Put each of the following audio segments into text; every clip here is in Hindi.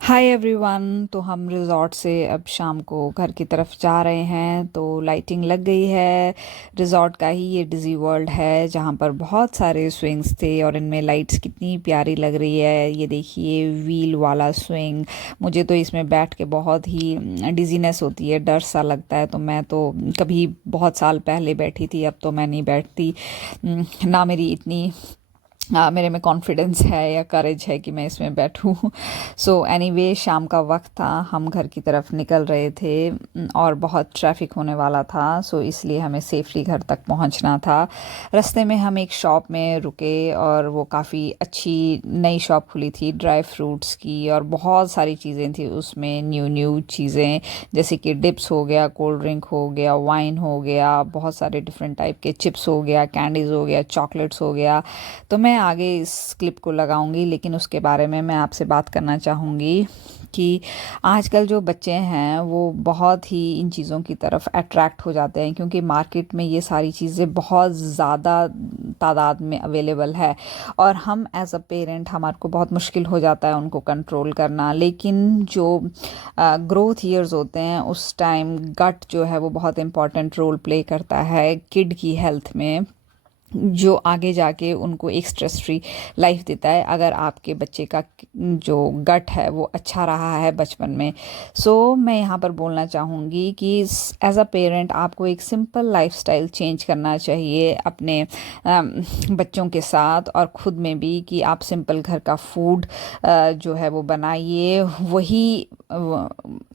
Hi everyone. तो हम रिज़ॉर्ट से अब शाम को घर की तरफ जा रहे हैं। तो लाइटिंग लग गई है। रिज़ॉर्ट का ही ये डिज़ी वर्ल्ड है जहाँ पर बहुत सारे स्विंग्स थे और इनमें लाइट्स कितनी प्यारी लग रही है। ये देखिए व्हील वाला स्विंग। मुझे तो इसमें बैठ के बहुत ही डिजीनेस होती है, डर सा लगता है। तो मैं तो कभी बहुत साल पहले बैठी थी, अब तो मैं नहीं बैठती। ना मेरी इतनी मेरे में कॉन्फिडेंस है या करेज है कि मैं इसमें बैठूं। सो एनीवे शाम का वक्त था, हम घर की तरफ निकल रहे थे और बहुत ट्रैफिक होने वाला था। सो इसलिए हमें सेफली घर तक पहुंचना था। रास्ते में हम एक शॉप में रुके और वो काफ़ी अच्छी नई शॉप खुली थी ड्राई फ्रूट्स की, और बहुत सारी चीज़ें थी उसमें, न्यू न्यू चीज़ें, जैसे कि डिप्स हो गया, कोल्ड ड्रिंक हो गया, वाइन हो गया, बहुत सारे डिफरेंट टाइप के चिप्स हो गया, कैंडीज़ हो गया, चॉकलेट्स हो गया। तो मैं आगे इस क्लिप को लगाऊंगी, लेकिन उसके बारे में मैं आपसे बात करना चाहूँगी कि आजकल जो बच्चे हैं वो बहुत ही इन चीज़ों की तरफ अट्रैक्ट हो जाते हैं, क्योंकि मार्केट में ये सारी चीज़ें बहुत ज़्यादा तादाद में अवेलेबल है और हम एज अ पेरेंट हमारे को बहुत मुश्किल हो जाता है उनको कंट्रोल करना। लेकिन जो ग्रोथ ईयर्स होते हैं उस टाइम गट जो है वो बहुत इम्पॉर्टेंट रोल प्ले करता है किड की हेल्थ में, जो आगे जाके उनको एक स्ट्रेस फ्री लाइफ देता है अगर आपके बच्चे का जो गट है वो अच्छा रहा है बचपन में। सो मैं यहाँ पर बोलना चाहूँगी कि एज अ पेरेंट आपको एक सिंपल लाइफस्टाइल चेंज करना चाहिए अपने बच्चों के साथ और ख़ुद में भी, कि आप सिंपल घर का फूड जो है वो बनाइए, वही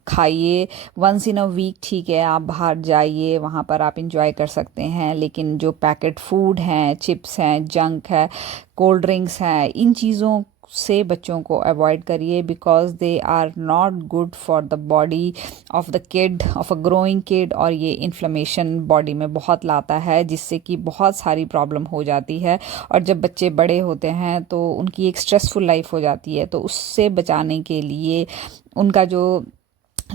खाइए। वंस इन अ वीक ठीक है, आप बाहर जाइए, वहाँ पर आप इंजॉय कर सकते हैं, लेकिन जो पैकेट फूड हैं, चिप्स हैं, जंक है, कोल्ड ड्रिंक्स हैं, इन चीज़ों से बच्चों को अवॉइड करिए, because they are not good for the body of the kid, of a growing kid. और ये इन्फ्लेमेशन बॉडी में बहुत लाता है, जिससे कि बहुत सारी प्रॉब्लम हो जाती है। और जब बच्चे बड़े होते हैं तो उनकी एक स्ट्रेसफुल लाइफ हो जाती है। तो उससे बचाने के लिए उनका जो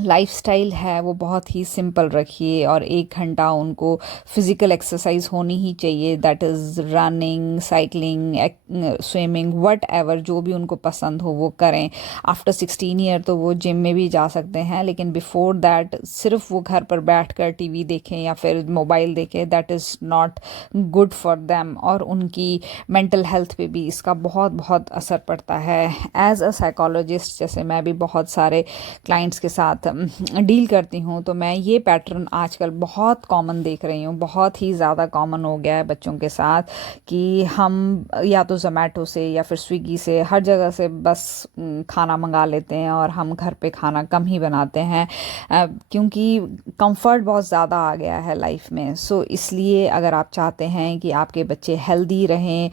लाइफस्टाइल है वो बहुत ही सिंपल रखिए, और 1 घंटा उनको फिज़िकल एक्सरसाइज होनी ही चाहिए। That is running, cycling, swimming, what ever, जो भी उनको पसंद हो वो करें। आफ्टर 16 ईयर तो वो जिम में भी जा सकते हैं, लेकिन बिफोर दैट सिर्फ वो घर पर बैठ कर टीवी देखें या फिर मोबाइल देखें, that is not good for them. और उनकी मेंटल हेल्थ पे भी इसका बहुत बहुत असर पड़ता है। एज अ साइकोलॉजिस्ट, जैसे मैं भी बहुत सारे क्लाइंट्स के साथ डील करती हूँ, तो मैं ये पैटर्न आजकल बहुत कॉमन देख रही हूँ, बहुत ही ज़्यादा कॉमन हो गया है बच्चों के साथ, कि हम या तो ज़ोमैटो से या फिर स्विगी से, हर जगह से बस खाना मंगा लेते हैं और हम घर पे खाना कम ही बनाते हैं, क्योंकि कंफर्ट बहुत ज़्यादा आ गया है लाइफ में। सो इसलिए अगर आप चाहते हैं कि आपके बच्चे हेल्दी रहें,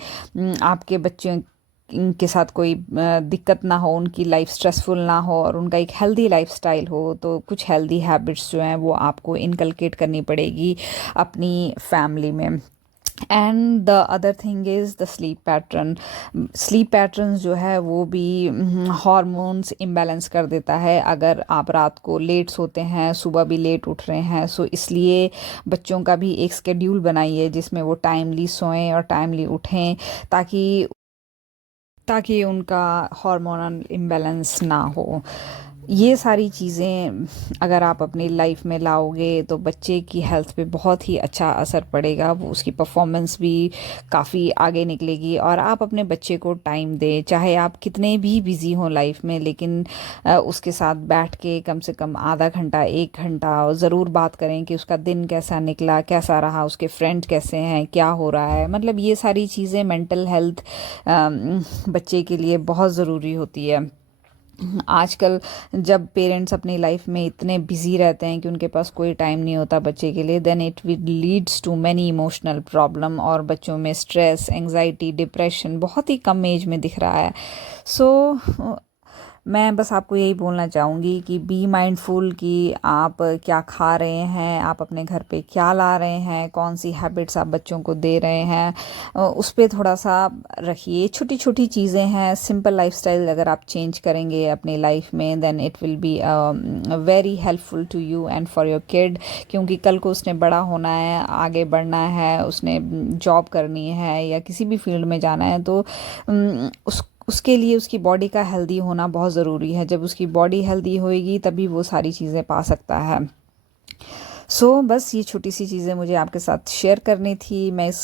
आपके बच्चों के साथ कोई दिक्कत ना हो, उनकी लाइफ स्ट्रेसफुल ना हो और उनका एक हेल्दी लाइफस्टाइल हो, तो कुछ हेल्दी हैबिट्स जो हैं वो आपको इनकलकेट करनी पड़ेगी अपनी फैमिली में। And the other thing is the sleep pattern. Sleep pattern जो है वो भी हार्मोन्स इम्बैलेंस कर देता है। अगर आप रात को लेट सोते हैं, सुबह भी लेट उठ रहे हैं, सो इसलिए बच्चों का भी एक स्केड्यूल बनाइए जिसमें वो टाइमली सोएं और टाइमली उठें, ताकि ताकि उनका हार्मोनल इम्बैलेंस ना हो। ये सारी चीज़ें अगर आप अपनी लाइफ में लाओगे तो बच्चे की हेल्थ पे बहुत ही अच्छा असर पड़ेगा, वो उसकी परफॉर्मेंस भी काफ़ी आगे निकलेगी। और आप अपने बच्चे को टाइम दें, चाहे आप कितने भी बिज़ी हों लाइफ में, लेकिन उसके साथ बैठ के कम से कम आधा घंटा 1 घंटा ज़रूर बात करें कि उसका दिन कैसा निकला, कैसा रहा, उसके फ्रेंड्स कैसे हैं, क्या हो रहा है। मतलब ये सारी चीज़ें मेंटल हेल्थ बच्चे के लिए बहुत ज़रूरी होती है। आजकल जब पेरेंट्स अपनी लाइफ में इतने बिजी रहते हैं कि उनके पास कोई टाइम नहीं होता बच्चे के लिए, then it will leads to many emotional problem, और बच्चों में स्ट्रेस, एंजाइटी, डिप्रेशन बहुत ही कम एज में दिख रहा है। सो मैं बस आपको यही बोलना चाहूँगी कि बी माइंडफुल कि आप क्या खा रहे हैं, आप अपने घर पे क्या ला रहे हैं, कौन सी हैबिट्स आप बच्चों को दे रहे हैं, उस पर थोड़ा सा रखिए। छोटी छोटी चीज़ें हैं, सिंपल लाइफस्टाइल अगर आप चेंज करेंगे अपनी लाइफ में, then it will be very helpful to you and for your kid. क्योंकि कल को उसने बड़ा होना है, आगे बढ़ना है, उसने जॉब करनी है या किसी भी फील्ड में जाना है, तो उस उसके लिए उसकी बॉडी का हेल्दी होना बहुत ज़रूरी है। जब उसकी बॉडी हेल्दी होएगी तभी वो सारी चीज़ें पा सकता है। बस ये छोटी सी चीज़ें मुझे आपके साथ शेयर करनी थी। मैं इस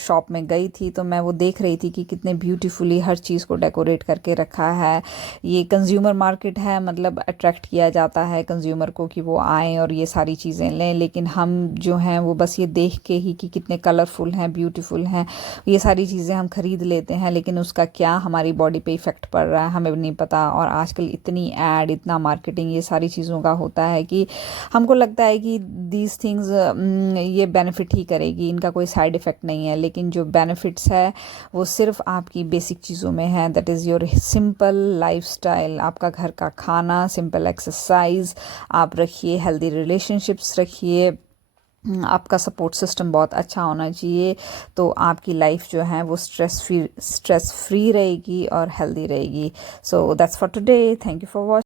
शॉप में गई थी तो मैं वो देख रही थी कि कितने ब्यूटीफुली हर चीज़ को डेकोरेट करके रखा है। ये कंज्यूमर मार्केट है, मतलब अट्रैक्ट किया जाता है कंज्यूमर को कि वो आएँ और ये सारी चीज़ें लें, लेकिन हम जो हैं वो बस ये देख के ही कि कितने कलरफुल हैं, ब्यूटीफुल हैं, ये सारी चीज़ें हम ख़रीद लेते हैं, लेकिन उसका क्या हमारी बॉडी पे इफ़ेक्ट पड़ रहा है हमें नहीं पता। और आजकल इतनी ऐड, इतना मार्केटिंग ये सारी चीज़ों का होता है कि हमको लगता है कि दीज थिंग्स ये बेनिफिट ही करेगी, इनका कोई साइड इफ़ेक्ट नहीं है, लेकिन जो बेनिफिट्स है वो सिर्फ आपकी बेसिक चीज़ों में है। That is your simple lifestyle, आपका घर का खाना, सिंपल एक्सरसाइज आप रखिए, हेल्दी रिलेशनशिप्स रखिए, आपका सपोर्ट सिस्टम बहुत अच्छा होना चाहिए, तो आपकी लाइफ जो है वो स्ट्रेस फ्री रहेगी और हेल्दी रहेगी। So that's for today. Thank you for watching.